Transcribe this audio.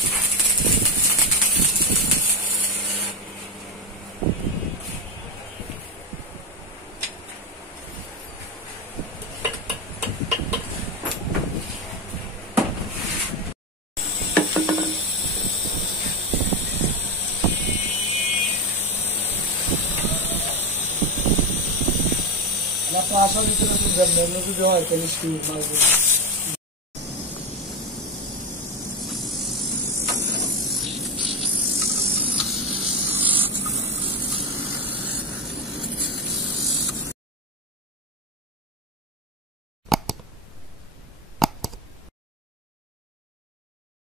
La passa di tutto il giorno, non si deve essere iscritto.